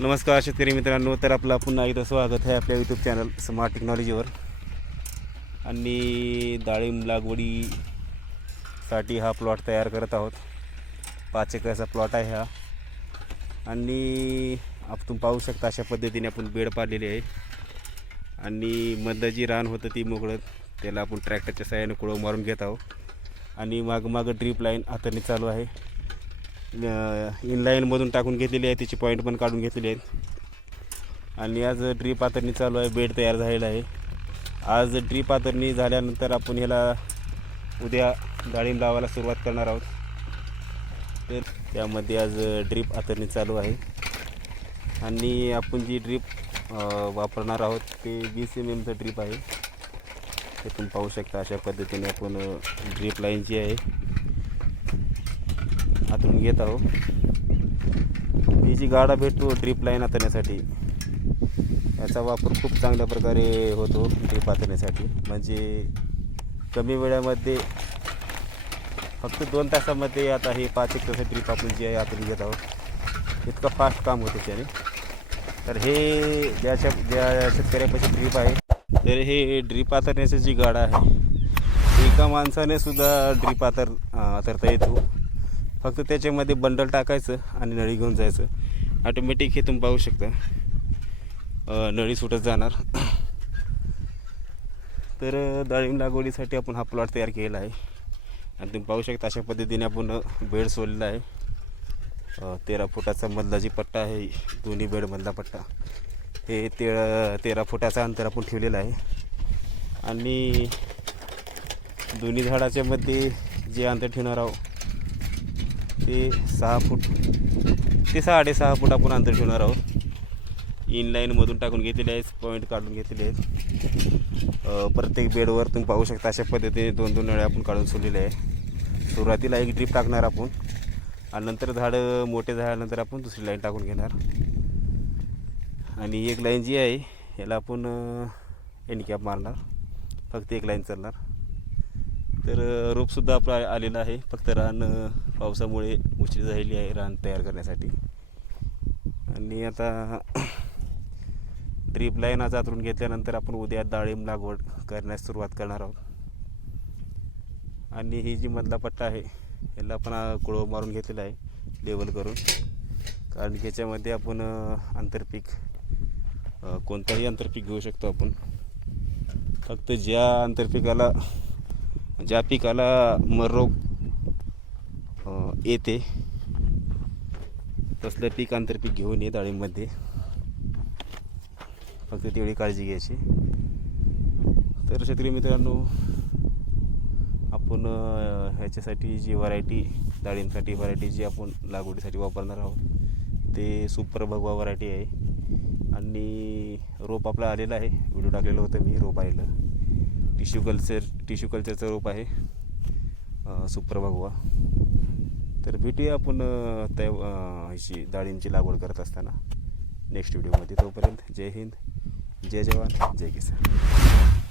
नमस्कार शेतकरी मित्रांनो तर आपलं पुन्हा एकदा स्वागत आहे आपल्या यूट्यूब चॅनल स्मार्ट टेक्नॉलॉजीवर आणि डाळिंब लागवडीसाठी हा प्लॉट तयार करत आहोत. पाच एकरचा प्लॉट आहे हा. आणि आपण पाहू शकता अशा पद्धतीने आपण बेड पाडलेली आहे. आणि मधलं जी रान होतं ती मोकळत त्याला आपण ट्रॅक्टरच्या सहाय्याने कुळं मारून घेत आहोत. आणि मागं मागं ड्रीप लाईन हाताने चालू आहे. इनलाईनमधून टाकून घेतलेली आहे त्याची पॉईंट पण काढून घेतलेली आहेत. आणि आज ड्रीप आतरणी चालू आहे बेड तयार झालेला आहे. आज ड्रीप आतरणी झाल्यानंतर आपण ह्याला उद्या डाळिंब लावायला सुरुवात करणार आहोत. तर त्यामध्ये आज ड्रीप आतरणी चालू आहे. आणि आपण जी ड्रीप वापरणार आहोत ते वीस एम एमचं ड्रीप आहे. ते तुम्ही पाहू शकता अशा पद्धतीने आपण ड्रीप लाईन जी आहे आतून घेत आहोत. ही जी गाडा भेटतो ड्रीप लाईन हाताळण्यासाठी याचा वापर खूप चांगल्या प्रकारे होतो ड्रीप हाताळण्यासाठी. म्हणजे कमी वेळामध्ये फक्त दोन तासामध्ये आता हे पाच एक तास ड्रीप आपण जी आहे हातून घेत आहोत. इतकं फास्ट काम होतं त्याने. तर हे ज्याच्या ज्या शेतकऱ्यापाशी ड्रीप आहे तर हे ड्रीप आतरण्याची जी गाडा आहे एका माणसाने सुद्धा ड्रीप आतर आतरता येतो. फक्त त्याच्यामध्ये बंडल टाकायचं आणि नळी घेऊन जायचं. ऑटोमॅटिक हे तुम्ही पाहू शकता. नळी सुटत जाणार. तर डाळिंब लागवडीसाठी आपण हा प्लॉट तयार केलेला आहे. आणि तुम्ही पाहू शकता अशा पद्धतीने आपण बेड सोडलेला आहे. तेरा फुटाचा मधला जी पट्टा आहे दोन्ही बेडमधला पट्टा. हे ते तेरा फुटाचा अंतर आपण ठेवलेलं आहे. आणि दोन्ही झाडाच्यामध्ये जे अंतर ठेवणार आहोत ते सहा फूट ते साडेसहा फूट आपण अंतर ठेवणार आहोत. इनलाईनमधून टाकून घेतलेले आहेत पॉईंट काढून घेतलेले आहेत. प्रत्येक बेडवर तुम्ही पाहू शकता अशा पद्धतीने दोन दोन नळ्या आपण काढून सोडलेले आहे सुरुवातीला एक ड्रीप टाकणार आपण आणि नंतर झाडं मोठे झाल्यानंतर आपण दुसरी लाईन टाकून घेणार. आणि एक लाईन जी आहे याला आपण एनकॅप मारणार. फक्त एक लाईन चालणार. तर रोपसुद्धा आपलं आलेलं आहे. फक्त रान पावसामुळे उशीर झालेली आहे रान तयार करण्यासाठी. आणि आता ड्रीप लाईन आज आतरून घेतल्यानंतर आपण उद्या डाळिंब लागवड करण्यास सुरुवात करणार आहोत. आणि ही जी मधला पट्टा आहे याला आपण कुळव मारून घेतलेला आहे लेवल करून. कारण की याच्यामध्ये आपण आंतरपीक कोणतंही कोणताही आंतरपीक घेऊ शकतो आपण. फक्त ज्या आंतरपिकाला म्हणजे ज्या पिकाला मररोग येते. तसलं पीक आंतरपीक घेऊन ये डाळींमध्ये फक्त तेवढी काळजी घ्यायची. तर शेतकरी मित्रांनो आपण ह्याच्यासाठी जी व्हरायटी डाळींसाठी व्हरायटी जी आपण लागवडीसाठी वापरणार आहोत ते सुपर भगवा व्हरायटी आहे. आणि रोप आपला आलेलं आहे. व्हिडिओ टाकलेलं होतं मी रोप आलेलं. टिश्यू कल्चर टिश्यू कल्चरचं रोप आहे. सुप्रभागवा तर भेटूया आपण त्या ह्याची डाळींची लागवड करत असताना नेक्स्ट व्हिडिओमध्ये तोपर्यंत जय हिंद जय जवान जय किसान.